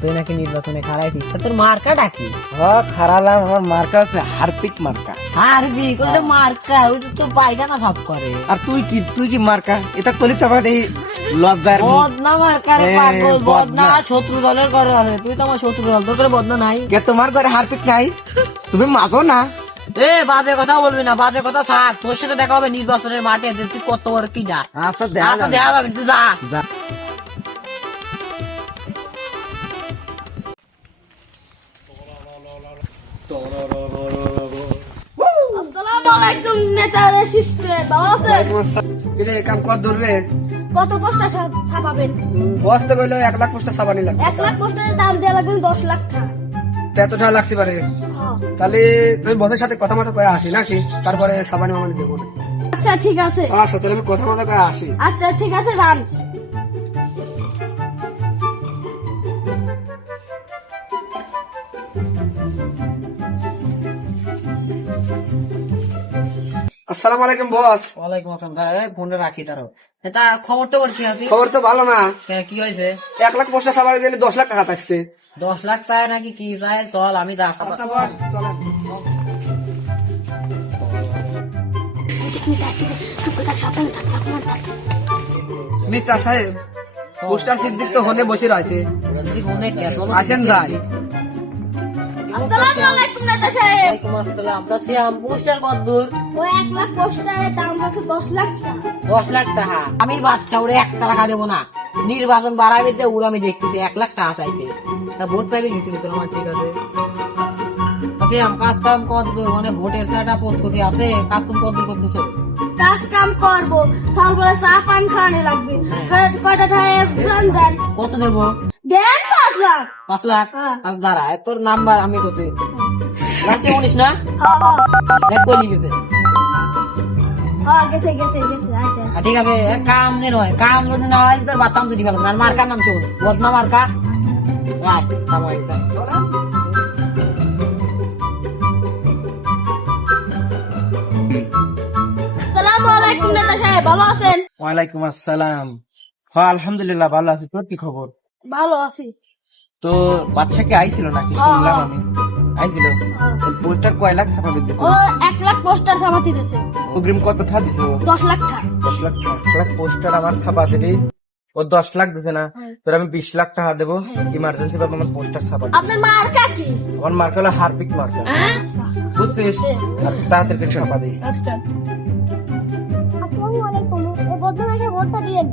তুই নাকি নির্বাচনে খারাইছিস, তোর মার্কাটা কি? খারালাম, আমার মার্কা আছে হারপিক মার্কা। হারবি কোনটা মার্কা? ওই তো পায়খানা সাফ করে। আর তুই কি মার্কা? এটা করলি তো আমার এই লজ্জার বদনা মার্কা রে পাগল, বদনা শত্রু দলের করে আছে। তুই তো আমার শত্রু দল, তোর করে বদনা নাই। কে তোমার ঘরে হারপিক নাই? তুমি মাগো না। এ বাজে কথা বলবি না, বাজে কথা ছাড়। তোর সাথে দেখা হবে নির্বাচনের মাঠে, তুই কত বড় কি যা। আচ্ছা দেখা যাবে। দেখা যাবে, তুই যা। আসসালামু আলাইকুম নেতা রেসিস্টে, ভালো আছেন? কাম কর ধরবে কত পোস্টার ছাপাবেন? বসতে বললো 1 লাখ পোস্টার ছাপানি লাগবে। 1 লাখ পোস্টারের দাম দেওয়া লাগবে 10 লাখ টাকা। এত টাকা লাগতে পারে? হ্যাঁ। তাহলে তুমি বসের সাথে কথা মতো কয়ে আসি নাকি, তারপরে সাবানি মামানি দেবো না। আচ্ছা ঠিক আছে। আচ্ছা তাহলে আমি কথা মতো কয়ে আসি। আচ্ছা ঠিক আছে, যান। আসসালামু আলাইকুম বস। ওয়ালাইকুম আসসালাম। দাঁড়া, ফোনটা রাখি। তারও তা খবর টবর কি আছে? খবর তো ভালো না। কি হয়েছে? 1 লাখ পোস্টার ছাপানি গেলে 10 লাখ টাকা থাকছে। 10 লাখ চায় নাকি কি চায়? চল আমি যাচ্ছি। আচ্ছা বস চলেন। মিস্টার সাহেব, পোস্টার সিদ্দিক তো হনে বসে আছে, যদি ফোনে কে চলো আসেন যাই। আসসালামু আলাইকুম নেতা সাহেব। ওয়ালাইকুম আসসালাম। তা সে পোস্টার কত দূর? ওই 1 লাখ পোস্টারের দাম হচ্ছে 10 লাখ টাকা। 10 লাখ টাকা? আমি বাচ্চা ওরে 1 টাকা দেবো না। নির্বাচন বাড়াবে যে ওরা আমি দেখতেছি 1 লাখ টাকা চাইছে। তা ভোট চাইবে গেছিল তো আমার, ঠিক আছে। আচ্ছা কাজ কাম কত দূর? মানে ভোটের তো একটা পদ্ধতি আছে, কাজ কাম কত দূর করতেছো? কাজ কাম করবো, সকালে চা পান খাওয়ানো লাগবে। কয়টা টাকা দেন? কত দেবো? দেন 5 লাখ। 5 লাখ? হ্যাঁ। আচ্ছা দাঁড়া, তোর নাম্বার আমি তোকে লাস্টে 19 না? হ্যাঁ দেখ কই লিখে। হ্যাঁ, গেছে গেছে গেছে। আচ্ছা আচ্ছা। ঠিক আছে, কাম নে নয়, কাম যদি না হয় তোর বাতাম যদি ভালো না। মার্কার নাম শোন, বদনা মার্কা। রাখ, কাম হয়ে গেছে। আসসালামু আলাইকুম নেতা সাহেব, ভালো আছেন? ওয়ালাইকুম আসসালাম। হ্যাঁ আলহামদুলিল্লাহ ভালো আছি। তোর কি খবর? ভালো আছি। তো বাচ্চা কি আইছিল নাকি? শুনলাম আমি আইছিল। পোস্টার কয় লাখ ছাপাবে দিছে? ও 1 লাখ পোস্টার ছাপাতে দিয়েছে। অগ্রিম কত টাকা দিছে? 10 লাখ টাকা। 10 লাখ টাকা। 1 লাখ পোস্টার আমার ছাপা আছে রে। ও 10 লাখ দিছে না? তোর আমি 20 লাখ টাকা দেবো। ইমার্জেন্সি ভাবে আমার পোস্টার ছাপা দিবে। আপনার মার্কা কি? আমার মার্কা হলো হারপিক মার্কা, আচ্ছা। বুঝছিস? আর তাড়াতাড়ি করে ছাপা দিই। আচ্ছা। আসসালামু আলাইকুম, এই বদনাকে ভোটটা দিয়েন।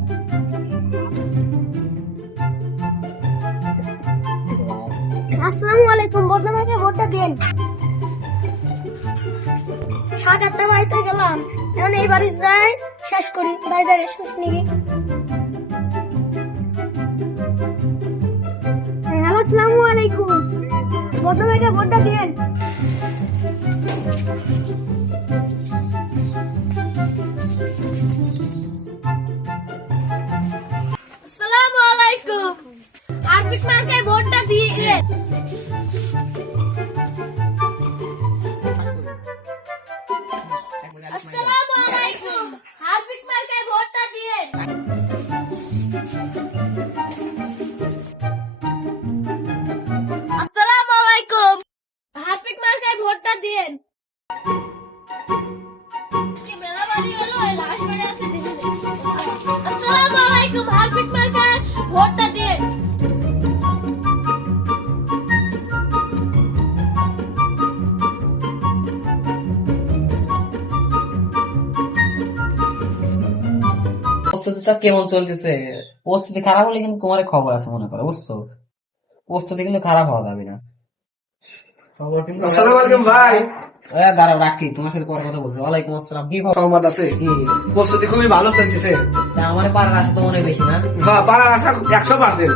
আসসালামু আলাইকুম, বদনাকে ভোটটা দিয়েন। 7-8টা বাড়িতে গেলাম, এখন এই বাড়ি যাই, শেষ করি। বাড়িতে শেষ নাকি? হ্যালো, আসসালামু আলাইকুম, বদনাকে ভোটটা দিয়েন। আসসালামু আলাইকুম, হারপিক মার্কায় ভোটটা দিয়েন। আসসালামু আলাইকুম, হারপিক মার্কায় ভোটটা দিয়েন। আসসালামু আলাইকুম, হারপিক মার্কায় ভোটটা দিয়েন। কি মেলা বাড়ি হলো, এই লাশ বাড়ি আছে দেখি। আসসালামু আলাইকুম, হারপিক মার্কায় ভোটটা দিয়েন। প্রস্তুতিটা কেমন চলতেছে? প্রস্তুতি খারাপ হলে কিন্তু তোমার খবর আছে মনে করো, বুঝছো? প্রস্তুতি কিন্তু খারাপ হওয়া যাবে না। খবর কিন্তু আসসালামু আলাইকুম ভাই। দাঁড়াও রাখি, তোমার সাথে পরে কথা বলছি। ওয়ালাইকুম আসসালাম। কি খবর? সংবাদ আছে, কি? প্রস্তুতি খুবই ভালো চলতেছে। তা আমার পাড়ার আসে তো মনে হয় বেশি না? হ্যাঁ পাড়ার আশা 100%।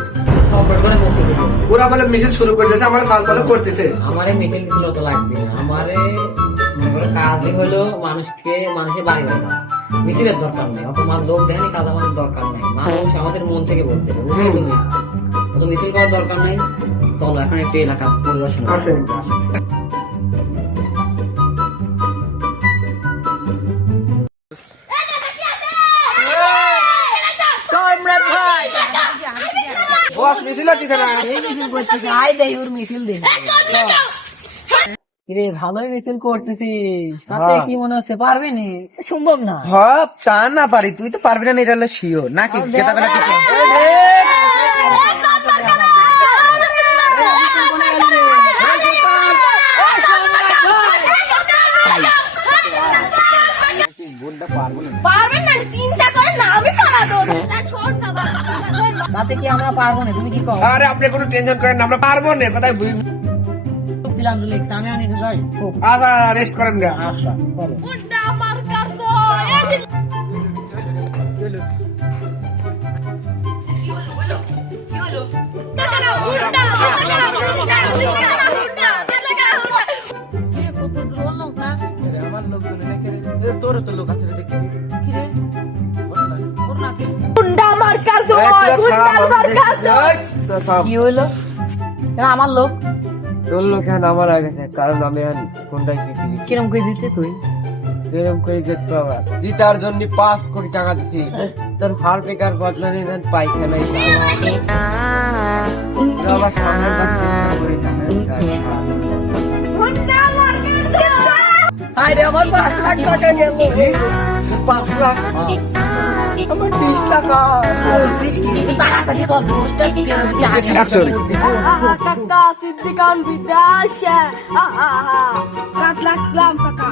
সব করে প্রস্তুতি করো। ওরা বলে মিছিল শুরু করে দিয়েছে, আমার সাল ফলো করতেছে। আমারে মিছিল মিছিল তো লাগবে না। আমারে মনে করো কাজই হলো মানুষের বাড়ি বাড়ি যাওয়া। মিছিলের দরকার নেই, অত লোক দেয়নি, কাজ আমাদের দরকার নেই। মানুষ আমাদের মন থেকে বলতে হবে, বুঝলে তুমি? অত মিছিল করার দরকার নেই। চলো এখন একটু এলাকা পরিদর্শন করি। আসেন। বস মিছিল দিছে না এই মিছিল করতেছে, আয় দেই ওর মিছিল দে। কিরে ভালোই মিছিল করতেছিস, তাতে কি মনে হচ্ছে পারবি নি? সম্ভব না। হ্যাঁ তা না পারি, তুই তো পারবি না, এটা হলো শিওর নাকি? কেতা বেলা কি পারবেন না, চিন্তা করেন না, আমি পারা দেবো। শোন না বাবা, তাতে কি আমরা পারবো না? তুমি কি কও? আরে আপনি কোনো টেনশন করেন না, আমরা পারবো না কোথায় দিলাম তো লিখছি, আমি আনি যাই। আবার রেস্ট করেন না। আচ্ছা চলো। উন্ডা আমার কাছে কিরে কত দূর হলো না? আমার লোকজন নাকি রে? তোর তো লোক আছে রে, দেখি কিরে ওর নাকি উন্ডা আমার কাছে উন্ডা আমার কাছে কি হইলো? এরা আমার লোক তোর লোক এখন আমার আগে আছে, কারণ আমি এখন কোনটাই জিতে গেছি। কিরম করে দিচ্ছে তুই? এরকম করে জিতবো আবার, জিতার জন্য 5 কোটি টাকা দিছি। তোর হার বেকার বদলা দিয়ে পাইখানাই আবার সামনের বার চেষ্টা করি না। উন্ডা আমার কাছে আয় রে আমার 5 লাখ টাকা গেল। 5 লাখ আমার 20 টাকা। তাড়াতাড়ি কর, পোস্টার কেন দিতে আগে? কাকা সিদ্দিকান বিদাশে 7 লাখ টাকা